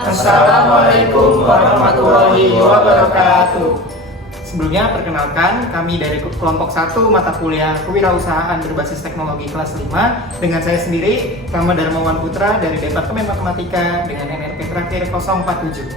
Assalamualaikum warahmatullahi wabarakatuh. Sebelumnya, perkenalkan kami dari kelompok 1 mata kuliah Kewirausahaan berbasis teknologi kelas 5 dengan saya sendiri, Rama Darmawan Putra dari Departemen Matematika dengan NRP terakhir 047.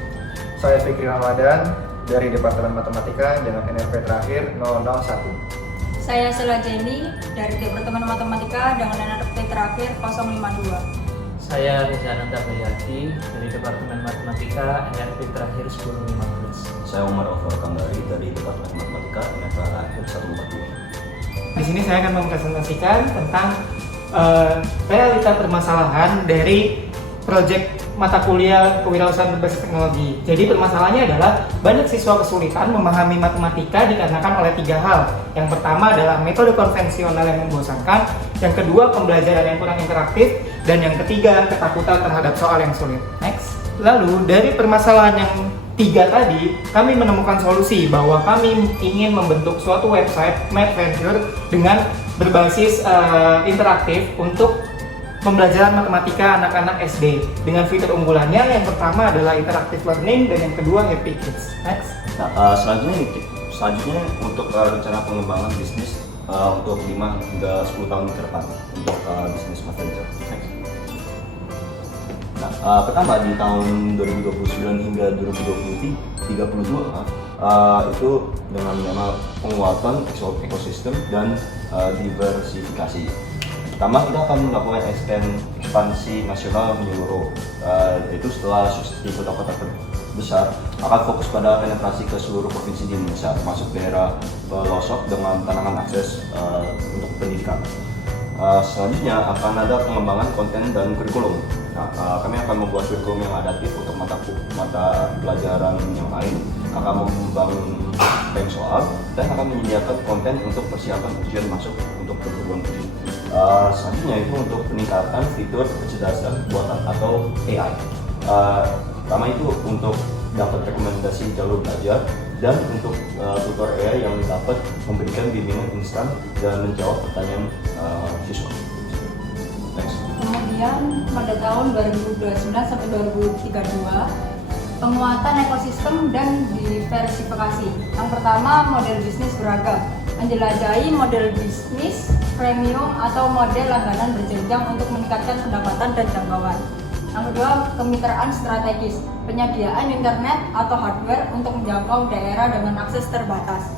Saya Fikri Ramadan dari Departemen Matematika dengan NRP terakhir 001. Saya Sela Jenny dari Departemen Matematika dengan NRP terakhir 052. Saya Reza Nanda Bayati dari Departemen Matematika NRP terakhir 1015. Saya Umar Ofar Kambari dari Departemen Matematika NRP terakhir 142. Di sini saya akan mempresentasikan tentang realita permasalahan dari proyek mata kuliah Kewirausahaan berbasis teknologi. Jadi permasalahannya adalah banyak siswa kesulitan memahami matematika dikarenakan oleh 3 hal. Yang pertama adalah metode konvensional yang membosankan, yang kedua pembelajaran yang kurang interaktif, dan yang ketiga ketakutan terhadap soal yang sulit. Next. Lalu dari permasalahan yang 3 tadi, kami menemukan solusi bahwa kami ingin membentuk suatu website MathVenture dengan berbasis interaktif untuk pembelajaran matematika anak-anak SD dengan fitur unggulannya. Yang pertama adalah interactive learning dan yang kedua happy kids. Next. Nah, selanjutnya untuk rencana pengembangan bisnis untuk 5 hingga 10 tahun ke depan untuk bisnis MathVenture. Next. Nah, pertama di tahun 2029 hingga 2032 itu dengan nama penguatan ekosistem dan diversifikasi. Pertama, kita akan melakukan ekspansi nasional menyeluruh, yaitu setelah sukses di kota-kota besar akan fokus pada penetrasi ke seluruh provinsi di Indonesia, termasuk daerah pelosok dengan penanganan akses untuk pendidikan. Selanjutnya akan ada pengembangan konten dan kurikulum. Nah, kami akan membuat kurikulum yang adaptif untuk mata pelajaran yang lain, akan membangun bank soal, dan akan menyediakan konten untuk persiapan ujian masuk untuk perguruan tinggi. Selanjutnya itu untuk peningkatan fitur kecerdasan buatan atau AI. Pertama itu untuk dapat rekomendasi jalur belajar dan untuk tutor AI yang dapat memberikan bimbingan instan dan menjawab pertanyaan siswa. Next. Kemudian pada tahun 2029 sampai 2032 penguatan ekosistem dan diversifikasi. Yang pertama, model bisnis beragam, menjelajahi model bisnis premium atau model langganan berjenjang untuk meningkatkan pendapatan dan jangkauan. Yang kedua, kemitraan strategis, penyediaan internet atau hardware untuk menjangkau daerah dengan akses terbatas.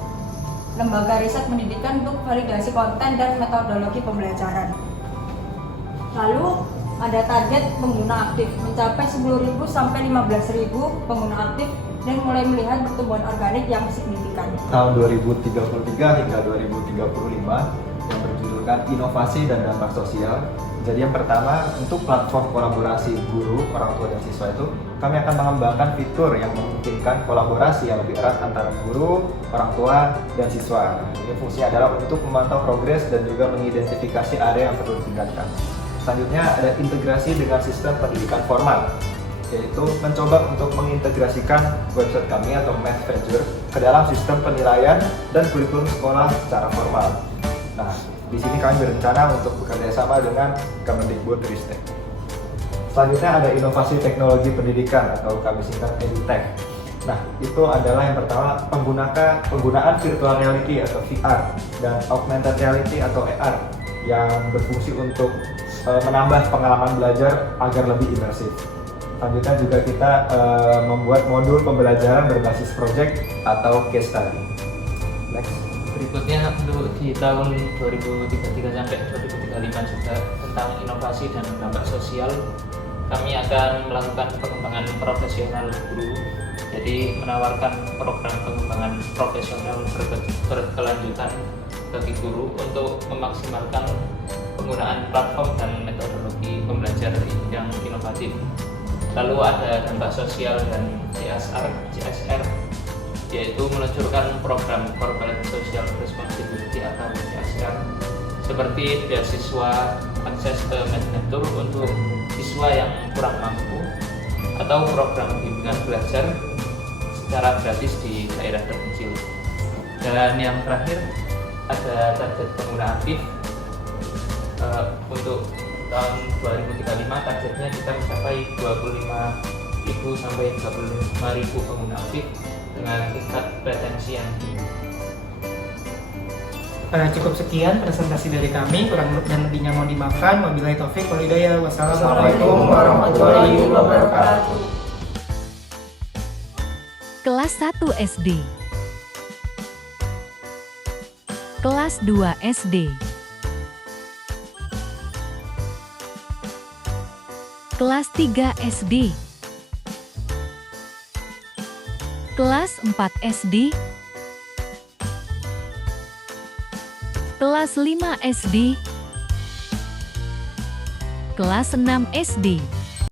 Lembaga riset pendidikan untuk validasi konten dan metodologi pembelajaran. Lalu ada target pengguna aktif mencapai 10.000 sampai 15.000 pengguna aktif dan mulai melihat pertumbuhan organik yang signifikan. Tahun 2033 hingga 2035 yang berjudulkan inovasi dan dampak sosial. Jadi yang pertama, untuk platform kolaborasi guru, orang tua dan siswa itu kami akan mengembangkan fitur yang memungkinkan kolaborasi yang lebih erat antara guru, orang tua, dan siswa. Ini fungsinya adalah untuk memantau progres dan juga mengidentifikasi area yang perlu ditingkatkan. Selanjutnya ada integrasi dengan sistem pendidikan formal, yaitu mencoba untuk mengintegrasikan website kami atau MathVenture ke dalam sistem penilaian dan kurikulum sekolah secara formal. Nah, di sini kami berencana untuk bekerja sama dengan Kemendikbudristek. Selanjutnya ada inovasi teknologi pendidikan atau kami singkat EdTech. Nah, itu adalah yang pertama penggunaan virtual reality atau VR dan augmented reality atau AR yang berfungsi untuk menambah pengalaman belajar agar lebih imersif. Selanjutnya juga kita membuat modul pembelajaran berbasis project atau case study. Next. Berikutnya untuk di tahun 2033 sampai 2035 juga tentang inovasi dan dampak sosial, kami akan melakukan pengembangan profesional guru. Jadi menawarkan program pengembangan profesional berkelanjutan bagi guru untuk memaksimalkan penggunaan platform dan metodologi pembelajaran yang inovatif. Lalu ada dampak sosial dan CSR, yaitu meluncurkan program Corporate Social Responsibility atau CSR seperti beasiswa akses ke MathVenture untuk siswa yang kurang mampu atau program bimbingan belajar secara gratis di daerah terpencil. Dan yang terakhir ada target pengguna aktif untuk tahun 2035 targetnya kita mencapai 25.000 sampai 35.000 pengguna aktif dengan tingkat retensi yang tinggi. Cukup sekian presentasi dari kami, kurang dan lebihnya mohon dimaafkan. Wabillahi taufik wal hidayah. Assalamualaikum warahmatullahi wabarakatuh. Kelas 1 SD. Kelas 2 SD. Kelas 3 SD. Kelas 4 SD. Kelas 5 SD. Kelas 6 SD.